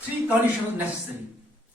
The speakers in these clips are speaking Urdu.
3 conditions necessary,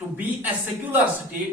to be a secular state,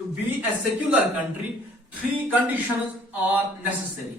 to be a secular country 3 conditions are necessary.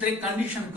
3 condition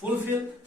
fulfill,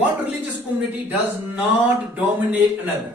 one religious community does not dominate another।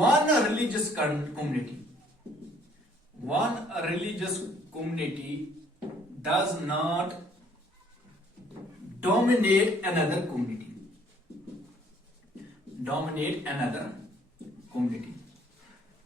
one religious community does not dominate another community।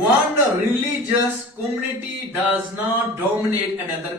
one religious community does not dominate another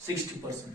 60%,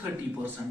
30%,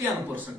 10%,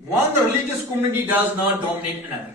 One religious community does not dominate another,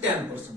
10%,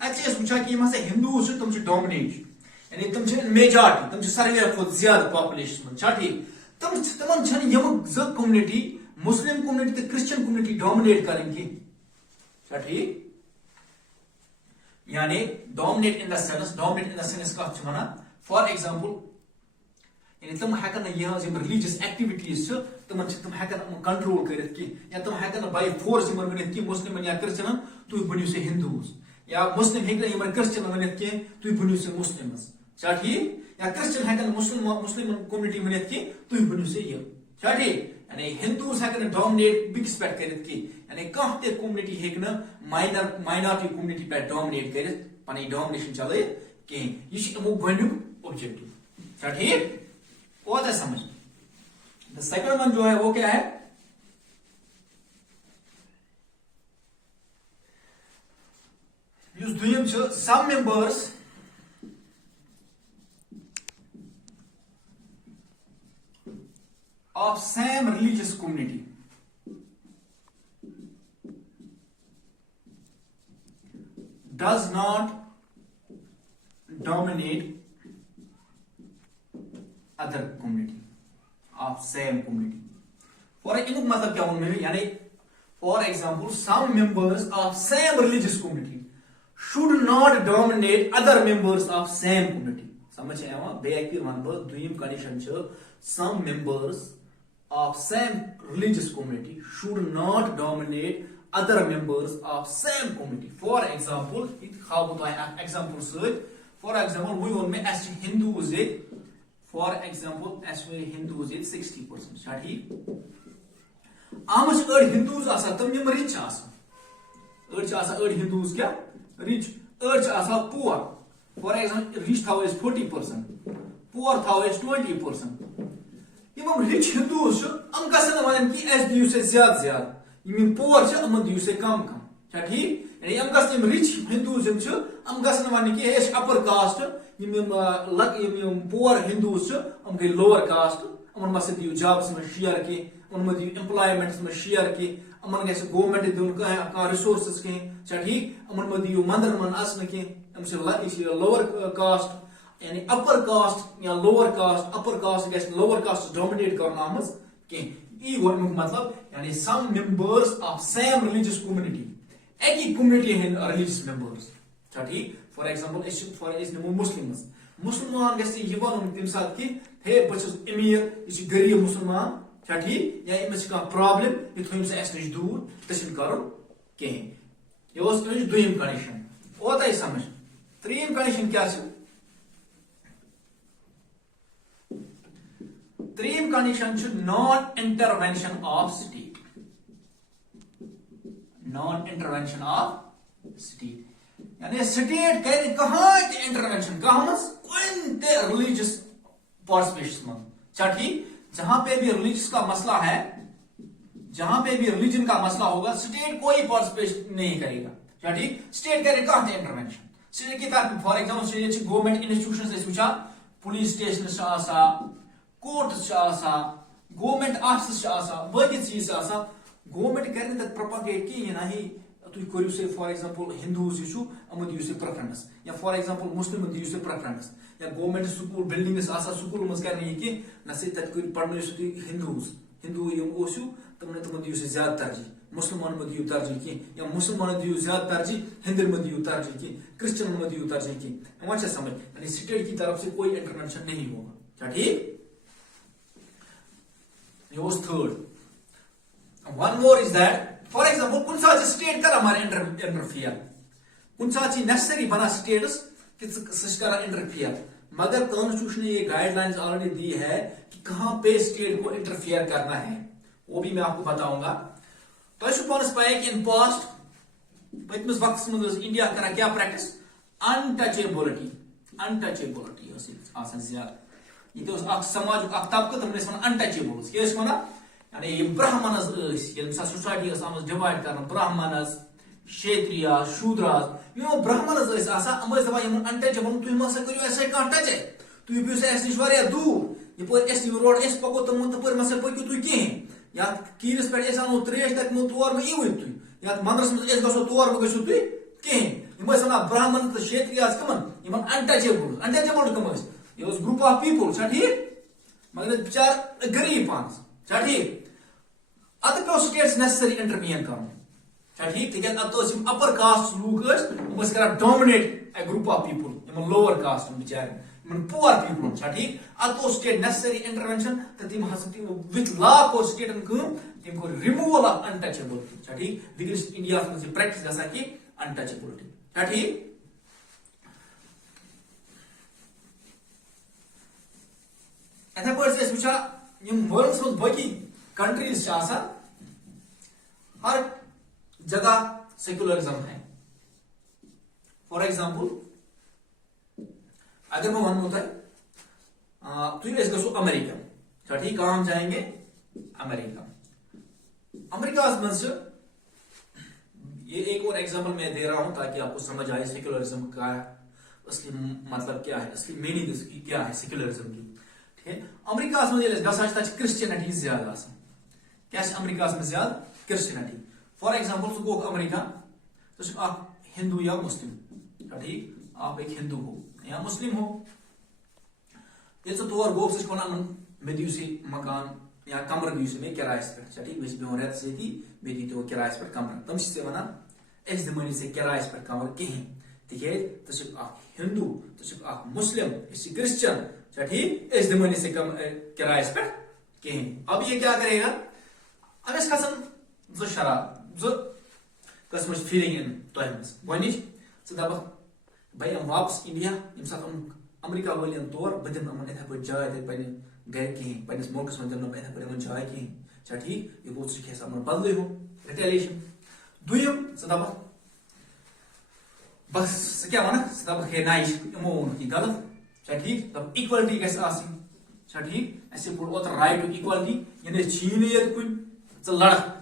اتھ وچھان کہ ہندوز تم ڈومنیٹ یعنی تم میجارٹی تم ساروی کھت زیادہ پاپولیشن من ٹھیک تمن ز کومنٹی مسلم کومنٹی تو کرسچن کومنٹی ڈومنیٹ کریں کی ٹھیک یعنی ڈومنیٹ ان دا سینس کت ونان فار ایگزامپل یعنی تم ہیکن یہ ریلیجس ایکٹیویٹیز تم ہیکن کنٹرول کرت کی یا تم ہیکن بائی فورس ورنت کی مسلم یا کرسچن تھی بنو سا ہندوز یا مسلم ہیکن کرسچن ورنت کی تھی بنو سا مسلمز چھا ٹھیک یا کرسچن ہیکن مسلم کومنٹی ورنت کی تھی بنو سا یہ چھا ٹھیک یعنی ہندوز ہیکن ڈومنیٹ بیگس پہ کرت کی یعنی کھانا تہ کومنٹی ہیکن مائنارٹی کومنٹی پہ ڈومنیٹ کرت پن ڈومنیشن چلائت کہیں یہ امو گۄڈنیُک اوبجیکٹو چھا ٹھیک ہوتا ہے سمجھ سیکنڈ ون جو ہے وہ کیا ہے some members of same religious community does not dominate other community of same community. For example, مطلب کیا میں یعنی for example some members of same religious community should not dominate other members of same community. سمجھ آیا بیک پھر ون بہ دویم کنڈیشن چھ some members of same religious community should not dominate other members of same community. For example how بہ example سۭتۍ for example وی وون میں اس Hindus For example, as we Hindus it 60%. چھا ٹھیک آمس اڑ ہندوز آسان تم یم رچ آسان اڑ ہندوز کیا رچ اڑ پور فار ایگزامپل رچ تھاو اس 40% پور تھاو اس 20%. یم رچ ہندوز ام گژھن ونن کہ اس دیو سے زیادہ زیادہ یم پور چھ ام دیو سے کم کم چھا ٹھیک یعنی ام گژھن رچ ہندوز ام گژھن ونن کہ اس اپر کاسٹ پور ہندوز ام گئی لوور کاسٹ ان مس دیو جابس میں شیئر کی ان میں دیو امپلائمنٹس میں شیئر کی ان گھس گورمنٹ دن کھانا ریسورسز کہیں چھا ٹھیک ان میں دیو مندر من اصل کی ام سے لوور کاسٹ یعنی اپر کاسٹ یا لوور کاسٹ اپر کاسٹ گھس لوور کاسٹ ڈومنیٹ کرن آمز کہیں یہ گوڈنیک مطلب یعنی some members of same religious community ایکی کومنٹی ہند ریلیجس ممبرس چھا ٹھیک فار ایگزامپل مسلمز مسلمان گھس یہ ون تمہ سات کہ ہے بس امیر یہ غریب مسلمان چھا ٹھیک یا امس پرابلم یہ تھوم سا اس نش دور تسن کرن کہیں یہ اس دویم کنڈیشن ہوتا ہے سمجھ. تریم کنڈیشن کیا چھ تریم کنڈیشن چھ non intervention of state non intervention of state یعنی سٹیٹ کر کہاں انٹروینشن کہاں کون تے ریلیجس پارٹیسپیشن من چھا ٹھیک جہاں پہ بھی ریلیجس کا مسئلہ ہے جہاں پہ بھی ریلیجن کا مسئلہ ہوگا اسٹیٹ کوئی پارٹیسپیٹ نہیں کرے گا چھا ٹھیک اسٹیٹ کرے کہاں تے انٹروینشن اسٹیٹ کی طرف for example state government institutions اس وچھا پولیس اسٹیشن آسا کورٹس آسا گورنمنٹ آفسز آسا باقی چیز آسا گورنمنٹ کرنے تک پروپاگیٹ کی نہیں تھی کرو سے فار ایگزامپل ہندوز یہ دیو سے پریفرنس یا فار ایگزامپل مسلم دیو سے پریفرنس یا گورنمنٹ سکول بلڈنگس آسا سکول مز کرنے یہ کہ نہ تک پڑھنے ہندوز ہندو یم تمن دیو سے زیادہ ترجیح مسلمان میں دیو ترجیح کی یا مسلمان دیو زیادہ ترجیح ہندن میں دیو ترجیح کی کرسچن میں دیو ترجیح کی وہاں سمجھ یعنی اسٹیٹ کی طرف سے کوئی انٹرونشن نہیں ہوگا کیا ٹھیک یہ third one more is that for example کن سات اسٹیٹ کر ہمارے انٹرفیئر کن سات نیسسری بنا اسٹیٹس کہ سر انٹرفیئر مگر کانسٹیٹیوشن نے یہ گائیڈ لائنز آلریڈی دی ہے کہ کہاں پہ اسٹیٹ کو انٹرفیئر کرنا ہے وہ بھی میں آپ کو بتاؤں گا. تو پانس پایا کہ ان پاسٹ پتمس وقت مز انڈیا کران کیا پریکٹس انٹچیبلٹی زیادہ یہ سماج طبقہ تم انٹچیبلز کیا ونان یعنی برہمنز سوسائٹی آمت ڈوائڈ کر برہمنز شیتریا شودراز یم برہمنز ام دپان انٹچیبل تھی ما کرو ایسے کھانا ٹچے تھی بہو سا اس نش دور یپر اس روڈ اس پکو تم تپر ما پکو تھی کہین یا کیرس پہ انو تریش تک تور ما ایو تھی یا مندرس مز اس گژھو تور مہ گژھو تُہۍ کِہیٖنۍ یِم ٲسۍ وَنان برہمن تہٕ شیتریاز کٕمن یِمن انٹچیبل کٕم ٲسۍ یہ اوس گروپ آف پیپل چھا ٹھیک مگر بچار غریب پانس چھا ٹھیک اتھ پیو سٹیٹس نیسسری انٹرمین کرُن چھا ٹھیک تِکیازِ اتھ ٲسۍ یِم اپر کاسٹ لوٗکھ ٲسۍ یِم ٲسۍ کران dominate a group of people یِمن لوور کاسٹ بچارٮ۪ن یِمن پُور پیپلن چھا ٹھیک اتھ اوس سٹیٹ نیسسری انٹروینشن تہٕ تِم ہسا تِم وِتھ لا کوٚر سٹیٹن کٲم تِم کوٚر رِموول آف انٹچیبل چھا ٹھیک وٕنکیٚنس چھِ انڈیاہس منٛز یہِ پریکٹس گژھان کہِ انٹچیبلٹی چھا ٹھیک اتھے پٲٹھۍ چھِ أسۍ وٕچھان یِم ورلڈس منٛز باقی کنٹریز چھِ آسان ہر جگہ سیکولرزم ہے فار ایگزامپل اگر میں ونو تُہۍ أسۍ گژھو امریکہ چھا ٹھیک کہاں ہم جائیں گے امریکہ امریکہ منٛز چھِ یہ ایک اور ایگزامپل میں دے رہا ہوں تاکہ آپ کو سمجھ آئے سیکولرزم کا اصلی مطلب کیا ہے اصلی میننگ اس کی کیا ہے سیکولرزم کی ٹھیک ہے امریکہ منٛز گژھان تتہِ کرسچینٹی زیادٕ آسان کیا امریکہ منٛز زیادٕ کرسچینٹی فار ایگزامپل ژٕ گوٚکھ امریکہ ژٕ چھُکھ اکھ ہندو یا مسلم ٹھیک آپ ایک ہندو ہو یا مسلم ہو ییٚلہِ ژٕ تور گوٚکھ ژٕ چھُکھ ونان مےٚ دِیِو سا مکان یا کمرٕ دِیِو سا مےٚ کرایس پٮ۪ٹھ چھا ٹھیک بہٕ چھُس بیٚہوان رٮ۪تس ییٚتی بیٚیہِ دِیِو تِمو کرایس پٮ۪ٹھ کمرٕ تِم چھِ ژےٚ ونان أسۍ دِموے نہٕ ژےٚ کرایس پٮ۪ٹھ کمرٕ کِہینۍ تِکیازِ ژٕ چھُکھ اکھ ہندو ژٕ چھُکھ اکھ مسلم أسۍ چھِ کرسچن چھا ٹھیک أسۍ دِموے نہٕ ژےٚ کرایس پٮ۪ٹھ کِہینۍ اب یہ کیا کرے گا أمِس کھسن زٕ شراب زٕ قٕسمٕچ فیٖلِنگ یِن تۄہہِ منٛز گۄڈنِچ ژٕ دپکھ بہٕ یِمہٕ واپس انڈیا ییٚمہِ ساتہٕ یِم امریکہ وٲلۍ یِن تور بہٕ دِمہٕ یِمن یِتھے پٲٹھۍ جاے تتہِ پننہِ گرِ کِہینۍ پننِس مُلکس منٛز دِمہٕ نہٕ بہٕ یِتھے پٲٹھۍ یِمن جاے کِہینۍ چھا ٹھیک یہِ گوٚو ژٕ چھُکھ یژھان یِمن بدلٕے ہُہ رِٹیلیشن دوٚیِم ژٕ دپکھ بس ژٕ کیاہ ونکھ ژٕ دپکھ ہے نہ یہِ چھُ یِمو ووٚنُکھ یہِ غلط چھا ٹھیک دپکھ اِکوَلٹی گژھِ آسٕنۍ چھا ٹھیک اَسہِ پوٚر اوترٕ رایٹ ٹو اِکوَلٹی یعنی چھِی نہٕ ییٚتہِ کُنہِ ژٕ لڑکھ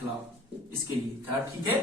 خلاف اس کے لیے کیا ٹھیک ہے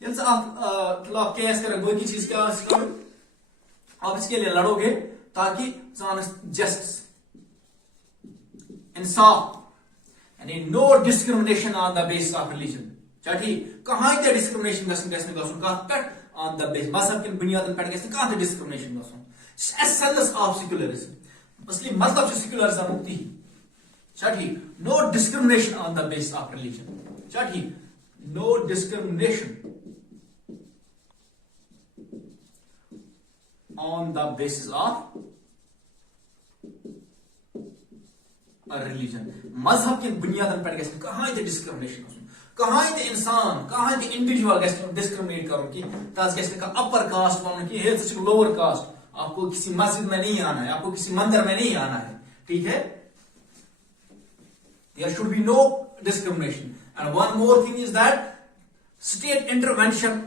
ییٚلہِ ژٕ اتھ خلاف کیس کرکھ باقی چیز کیا آسہِ کرُن آپ اس کے لیے لڑو گے تاکہ ژٕ انکھ جسٹس انصاف یعنی no discrimination on the basis of religion چھا ٹھیک کہاں تہِ ڈسکرمنیشن گژھِ نہٕ گژھُن کتھ پٮ۪ٹھ آن دا بیس مذہب کٮ۪ن بُنیادن پٮ۪ٹھ گژھِ نہٕ کانٛہہ تہِ ڈسکرمنیشن گژھُن ایسنس آف سیکولرزم اصلی مطلب چھُ سیکولرزمُک تی چھا ٹھیک no discrimination on the base of religion چھا ٹھیک no discrimination on the basis of religion مذہب کن بنیادن پہ گھس کہاں تہ ڈسکرمنیشن گھن کہاں تہ انسان کہاں تہ انڈیویجول گھس ڈسکرمنیٹ کرن کی تاز گھس نہ اپر کاسٹ ون کی ہے ژٕ لوور کاسٹ آپ کو کسی مسجد میں نہیں آنا ہے آپ کو کسی مندر میں نہیں آنا ہے ٹھیک ہے there should be no discrimination and one more thing is that state intervention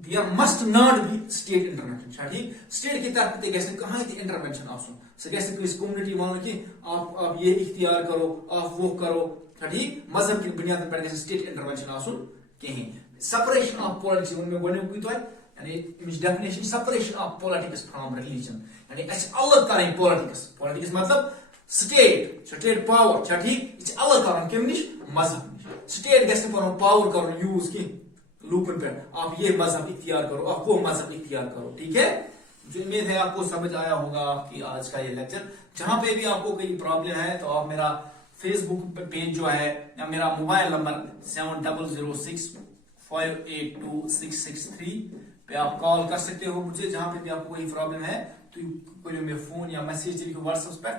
there must not be state intervention چھا ٹھیک state کی طرف تے گژھِ کہاں تے انٹرونشن آسن سہ گژھِ کس کمیونٹی ون کہ آپ یہ اختیار کرو آپ وہ کرو چھا ٹھیک مذہب کی بنیاد پر گژھِ state intervention آسن کہیں separation of politics ون میں گۄڈنیُکُے تۄہہِ یعنی امچ definition separation of politics from religion یعنی اس الگ کریں politics مطلب state power چھا ٹھیک یہ الگ کرن کم نش مذہب نش state گژھِ پنن پاور کرن یوز کی لوکن پہ آپ یہ مذہب اختیار کرو آپ وہ مذہب اختیار کرو ٹھیک ہے مجھے امید ہے آپ کو سمجھ آیا ہوگا آپ کی آج کا یہ لیکچر جہاں پہ بھی آپ کو کوئی پرابلم ہے تو آپ میرا فیس بک پیج جو ہے یا میرا موبائل نمبر 7006 582 پہ آپ کال کر سکتے ہو مجھے جہاں پہ بھی آپ کو کوئی پرابلم ہے تو کوئی میں فون یا میسج لکھو واٹس ایپ پہ